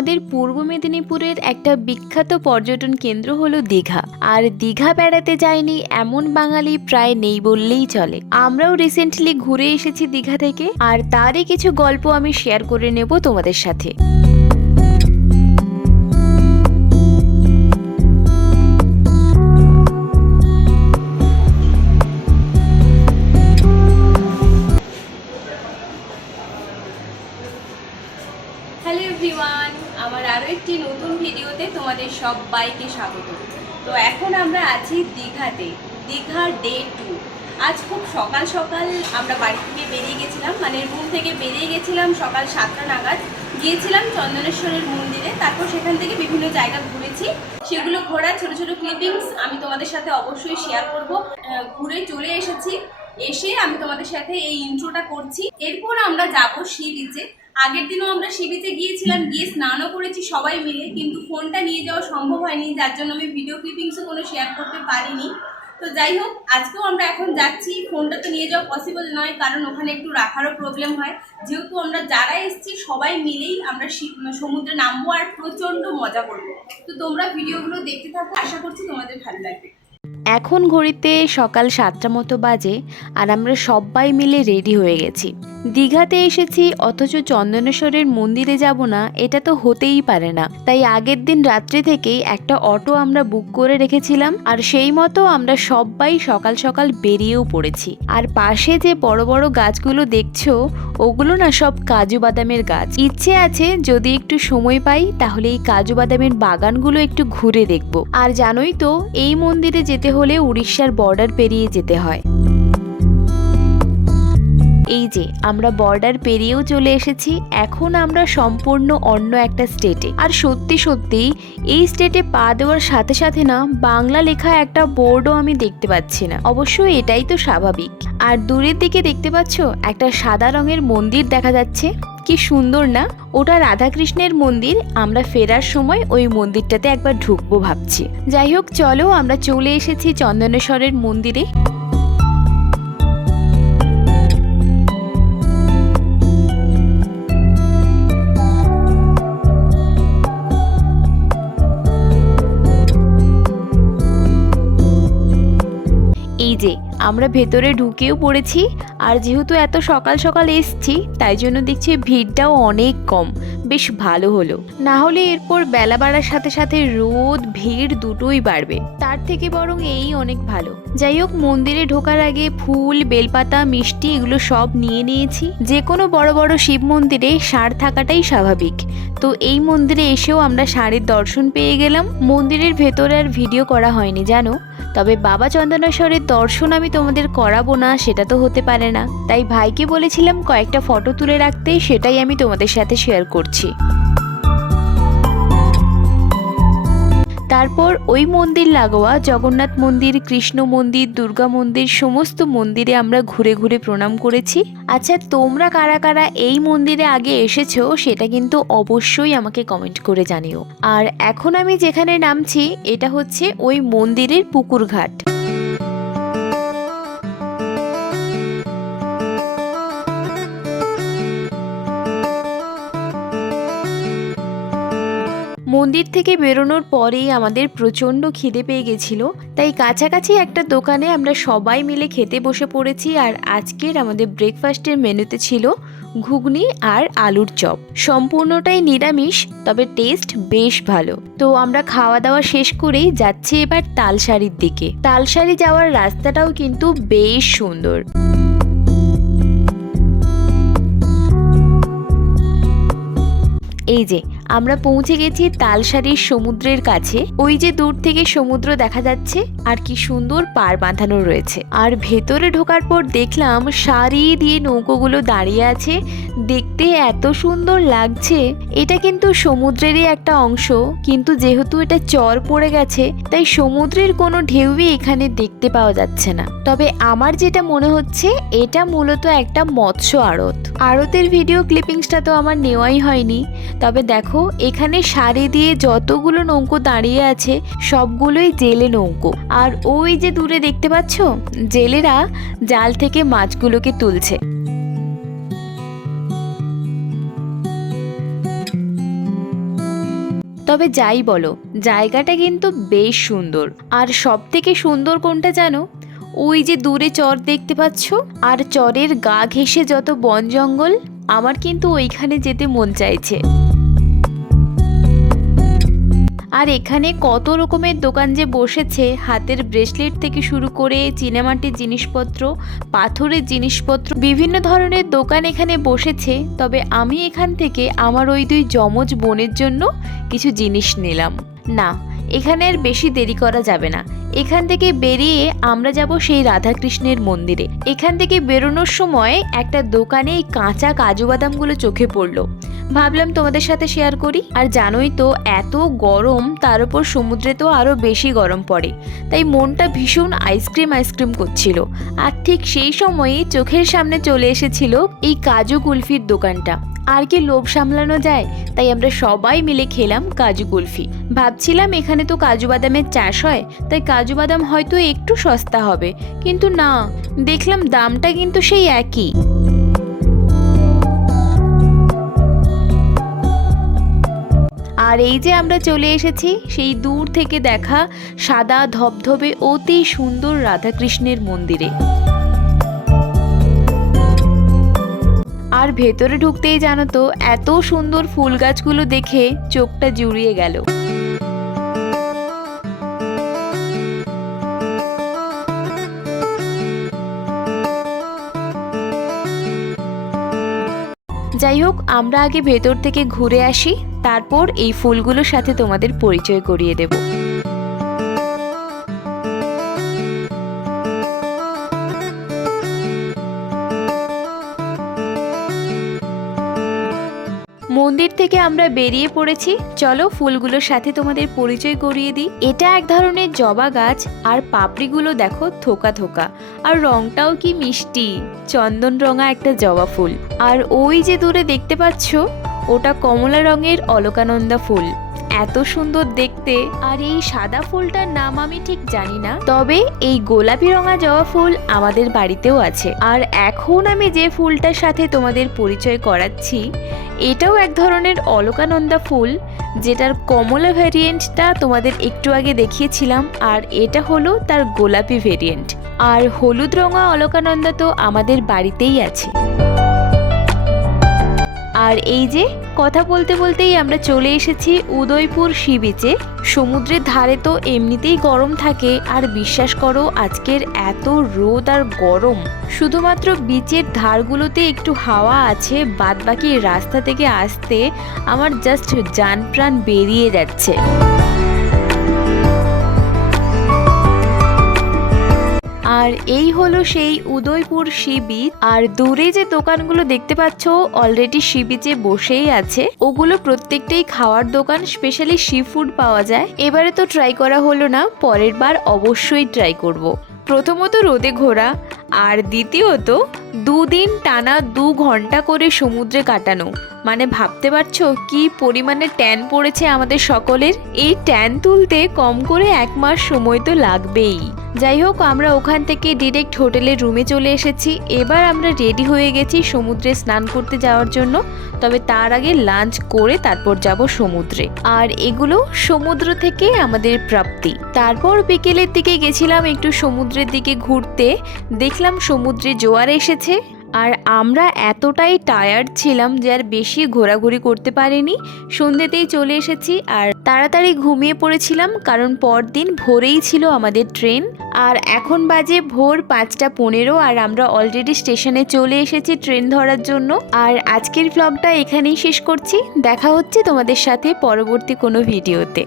আমাদের পূর্ব মেদিনীপুরের একটা বিখ্যাত পর্যটন কেন্দ্র হলো দীঘা। আর দীঘা বেড়াতে যায়নি এমন বাঙালি প্রায় নেই বললেই চলে। আমরাও রিসেন্টলি ঘুরে এসেছি দীঘা থেকে, আর তারই কিছু গল্প আমি শেয়ার করে নেব তোমাদের সাথে। হ্যালো এভরিওয়ান আমার আরও একটি নতুন ভিডিওতে তোমাদের সবাইকে স্বাগত। তো এখন আমরা আছি দীঘাতে, দীঘা ডে টু আজ খুব সকাল সকাল আমরা বাড়ি থেকে বেরিয়ে গেছিলাম মানে রুম থেকে বেরিয়ে গেছিলাম সকাল সাতটা নাগাদ। গিয়েছিলাম চন্দনেশ্বরের মন্দিরে, তারপর সেখান থেকে বিভিন্ন জায়গা ঘুরেছি। সেগুলো ঘোরার ছোট ছোট ক্লিপিংস আমি তোমাদের সাথে অবশ্যই শেয়ার করব। ঘুরে চলে এসেছি, এসে আমি তোমাদের সাথে এই ইন্ট্রোটা করছি। এরপর আমরা যাব সি বিচে আগের দিনও আমরা সি বিচে গিয়েছিলাম, গিয়ে স্নানও করেছি সবাই মিলে, কিন্তু ফোনটা নিয়ে যাওয়া সম্ভব হয়নি, যার জন্য আমি ভিডিও ক্লিপিংসও কোনো শেয়ার করতে পারিনি। তো যাই হোক, আজকেও আমরা এখন যাচ্ছি, ফোনটা তো নিয়ে যাওয়া পসিবল নয়, কারণ ওখানে একটু রাখারও প্রবলেম হয়। যেহেতু আমরা যারা এসেছি, সবাই মিলেই আমরা সমুদ্রে নামবো আর প্রচণ্ড মজা করব। তো তোমরা ভিডিওগুলো দেখতে থাকো, আশা করছি তোমাদের ভালো লাগবে। এখন ঘড়িতে সকাল সাতটা মতো বাজে, আর আমরা সবাই মিলে রেডি হয়ে গেছি। দীঘাতে এসেছি, অথচ চন্দনেশ্বরের মন্দিরে যাব না, এটা তো হতেই পারে না। তাই আগের দিন রাত্রি থেকেই একটা অটো আমরা বুক করে রেখেছিলাম, আর সেই মতো আমরা সবাই সকাল সকাল বেরিয়েও পড়েছি। আর পাশে যে বড় বড় গাছগুলো দেখছ, ওগুলো না সব কাজু বাদামের গাছ। ইচ্ছে আছে যদি একটু সময় পাই, তাহলে এই কাজু বাদামের বাগানগুলো একটু ঘুরে দেখব। আর জানোই তো, এই মন্দিরে যেতে হলে উড়িষ্যার বর্ডার পেরিয়ে যেতে হয়। এই যে, আমরা বর্ডার পেরিয়েও চলে এসেছি, এখন আমরা সম্পূর্ণ অন্য একটা স্টেটে আর সত্যি সত্যি এই স্টেটে পা দেওয়ার সাথে সাথে না, বাংলা লেখা একটা বোর্ডও আমি দেখতে পাচ্ছি না। অবশ্যই এটাই তো স্বাভাবিক। আর দূরের দিকে দেখতে পাচ্ছ, একটা সাদা রঙের মন্দির দেখা যাচ্ছে। কি সুন্দর না? ওটা রাধাকৃষ্ণের মন্দির, আমরা ফেরার সময় ওই মন্দিরটাতে একবার ঢুকবো ভাবছি। যাই হোক, চলো আমরা চলে এসেছি চন্দনেশ্বরের মন্দিরে। যে আমরা ভেতরে ঢুকেও পড়েছি আর যেহেতু এত সকাল সকাল এসছি, তাই জন্য দেখছি ভিড়টাও অনেক কম। বেশ ভালো হলো। না হলে এরপর বেলা বাড়ার সাথে সাথে রোদ, ভিড় দুটোই বাড়বে। তার থেকে বরং এই অনেক ভালো। যাই হোক, মন্দিরে ঢোকার আগে ফুল, বেলপাতা, মিষ্টি এগুলো সব নিয়ে নিয়েছি। যে কোনো বড় বড় শিব মন্দিরে ষাঁড় থাকাটাই স্বাভাবিক। তো এই মন্দিরে এসেও আমরা ষাঁড়ের দর্শন পেয়ে গেলাম। মন্দিরের ভেতরে আর ভিডিও করা হয়নি, জানো? তবে বাবা চন্দনেশ্বরের দর্শন আমি তোমাদের করাবো না, সেটা তো হতে পারে না। তাই ভাইকে বলেছিলাম কয়েকটা ফটো তুলে রাখতে, সেটাই আমি তোমাদের সাথে শেয়ার করছি। তারপর ওই মন্দির লাগোয়া, জগন্নাথ মন্দির, কৃষ্ণ মন্দির, দুর্গা মন্দির, সমস্ত মন্দিরে আমরা ঘুরে ঘুরে প্রণাম করেছি। আচ্ছা তোমরা কারা কারা এই মন্দিরে আগে এসেছ সেটা কিন্তু অবশ্যই আমাকে কমেন্ট করে জানিও। আর এখন আমি যেখানে নামছি, এটা হচ্ছে ওই মন্দিরের পুকুর ঘাট মন্দির থেকে বেরোনোর পরেই আমাদের প্রচণ্ড খিদে পেয়ে গেছিল, তাই কাছাকাছি একটা দোকানে আমরা সবাই মিলে খেতে বসে পড়েছি আর আজকের আমাদের ব্রেকফাস্টের মেনুতে ছিল ঘুগনি আর আলুর চপ। সম্পূর্ণটাই নিরামিষ, তবে টেস্ট বেশ ভালো। তো আমরা খাওয়া দাওয়া শেষ করেই যাচ্ছি এবার তালসারির দিকে। তালসারি যাওয়ার রাস্তাটাও কিন্তু বেশ সুন্দর। এই যে আমরা পৌঁছে গেছি তালসারির সমুদ্রের কাছে। ওই যে দূর থেকে সমুদ্র দেখা যাচ্ছে। আর কি সুন্দর পার বাঁধানো রয়েছে। আর ভেতরে ঢোকার পর দেখলাম সারি দিয়ে নৌকোগুলো দাঁড়িয়ে আছে। দেখতে এত সুন্দর লাগছে। এটা কিন্তু সমুদ্রেরই একটা অংশ। কিন্তু যেহেতু এটা চর পড়ে গেছে, তাই সমুদ্রের কোনো ঢেউই এখানে দেখতে পাওয়া যাচ্ছে না। তবে আমার যেটা মনে হচ্ছে, এটা মূলত একটা মৎস্য আড়ত। আড়তের ভিডিও ক্লিপিংসটা তো আমার নেওয়াই হয়নি। তবে দেখো, এখানে সারি দিয়ে যতগুলো নৌকো দাঁড়িয়ে আছে, সবগুলোই জেলে নৌকো। আর ওই যে দূরে দেখতে পাচ্ছ, জেলেরা জাল থেকে মাছগুলোকে তুলছে। তবে যাই বলো, জায়গাটা কিন্তু বেশ সুন্দর। আর সব থেকে সুন্দর কোনটা জানো? ওই যে দূরে চর দেখতে পাচ্ছ, আর চরের গা ঘেঁষে যত বন জঙ্গল, আমার কিন্তু ওইখানে যেতে মন চাইছে। আর এখানে কত রকমের দোকান যে বসেছে, হাতের ব্রেসলেট থেকে শুরু করে চীনামাটির জিনিসপত্র, পাথরের জিনিসপত্র, বিভিন্ন ধরনের দোকান এখানে বসেছে। তবে আমি এখান থেকে আমার ওই দুই যমজ বোনের জন্য কিছু জিনিস নিলাম। না, এখানে আর বেশি দেরি করা যাবে না। এখান থেকে বেরিয়ে আমরা যাব সেই রাধাকৃষ্ণের মন্দিরে। এখান থেকে বেরোনোর সময় একটা দোকানে এই কাঁচা কাজু বাদামগুলো চোখে পড়ল। ভাবলাম তোমাদের সাথে শেয়ার করি। আর জানোই তো, এত গরম, তার উপর সমুদ্রে তো আরও বেশি গরম পড়ে। তাই মনটা ভীষণ আইসক্রিম আইসক্রিম করছিল। আর ঠিক সেই সময়ই চোখের সামনে চলে এসেছিল এই কাজু কুলফির দোকানটা। আর কি লোভ সামলানো যায়? তাই আমরা সবাই মিলে খেলাম কাজু কুলফি। ভাবছিলাম এখানে তো কাজু বাদামের চাষ হয়, তাই কাজু বাদাম হয়তো একটু সস্তা হবে। কিন্তু না, দেখলাম দামটা কিন্তু সেই একই। আর এই যে আমরা চলে এসেছি, সেই দূর থেকে দেখা সাদা ধবধবে অতি সুন্দর রাধাকৃষ্ণের মন্দিরে। আর ভেতরে ঢুকতেই জানো তো, এত সুন্দর ফুল গাছগুলো দেখে চোখটা জুড়িয়ে গেল। যাই হোক, আমরা আগে ভেতর থেকে ঘুরে আসি। তারপর এই ফুলগুলোর সাথে তোমাদের পরিচয় করিয়ে দেব। মন্দির থেকে আমরা বেরিয়ে পড়েছি। চলো ফুলগুলোর সাথে তোমাদের পরিচয় করিয়ে দিই। এটা এক ধরনের জবা গাছ আর পাপড়িগুলো দেখো থোকা থোকা। আর রংটাও কি মিষ্টি। চন্দন রঙা একটা জবা ফুল। আর ওই যে দূরে দেখতে পাচ্ছ ওটা কমলা রঙের অলকানন্দা ফুল। এত সুন্দর দেখতে। আর এই সাদা ফুলটার নাম আমি ঠিক জানি না। তবে এই গোলাপি রঙা জবা ফুল আমাদের বাড়িতেও আছে। আর এখন আমি যে ফুলটার সাথে তোমাদের পরিচয় করাচ্ছি, এটাও এক ধরনের অলকানন্দা ফুল, যেটার কমলা ভ্যারিয়েন্টটা তোমাদের একটু আগে দেখিয়েছিলাম, আর এটা হলো তার গোলাপি ভেরিয়েন্ট। আর হলুদ রঙা অলকানন্দা তো আমাদের বাড়িতেই আছে। আর এই যে কথা বলতে বলতেই আমরা চলে এসেছি উদয়পুর সি বিচে সমুদ্রের ধারে তো এমনিতেই গরম থাকে, আর বিশ্বাস করো আজকের এত রোদ আর গরম। শুধুমাত্র বিচের ধারগুলোতে একটু হাওয়া আছে, বাদবাকি রাস্তা থেকে আসতে আমার জাস্ট যান প্রাণ বেরিয়ে যাচ্ছে। আর এই হলো সেই উদয়পুর সি বিচ আর দূরে যে দোকানগুলো দেখতে পাচ্ছ অলরেডি সি বিচে বসেই আছে। ওগুলো প্রত্যেকটাই খাওয়ার দোকান স্পেশালি সি ফুড পাওয়া যায়। এবারে তো ট্রাই করা হলো না, পরের বার অবশ্যই ট্রাই করব। প্রথমত রোদে ঘোরা আর দ্বিতীয়ত, দুদিন টানা দু ঘণ্টা করে সমুদ্রে কাটানো। মানে ভাবতে পারছ কি পরিমাণে ট্যান পড়েছে আমাদের সকলের? এই ট্যান তুলতে কম করে এক মাস সময় তো লাগবেই। যাই হোক, আমরা ওখান থেকে ডিরেক্ট হোটেলের রুমে চলে এসেছি। এবার আমরা রেডি হয়ে গেছি সমুদ্রে স্নান করতে যাওয়ার জন্য। তবে তার আগে লাঞ্চ করে তারপর যাব সমুদ্রে। আর এগুলো সমুদ্র থেকে আমাদের প্রাপ্তি। তারপর বিকেলের দিকে গেছিলাম একটু সমুদ্রের দিকে ঘুরতে। দেখলাম সমুদ্রে জোয়ার এসেছে, আর আমরা এতটাই টায়ার্ড ছিলাম যে আর বেশি ঘোরাঘুরি করতে পারিনি। সন্ধ্যেতেই চলে এসেছি, আর তাড়াতাড়ি ঘুমিয়ে পড়েছিলাম, কারণ পরদিন ভোরেই ছিল আমাদের ট্রেন। আর এখন বাজে ভোর পাঁচটা পনেরো, আর আমরা অলরেডি স্টেশনে চলে এসেছি ট্রেন ধরার জন্য। আর আজকের ভ্লগটা এখানেই শেষ করছি। দেখা হচ্ছে তোমাদের সাথে পরবর্তী কোনো ভিডিওতে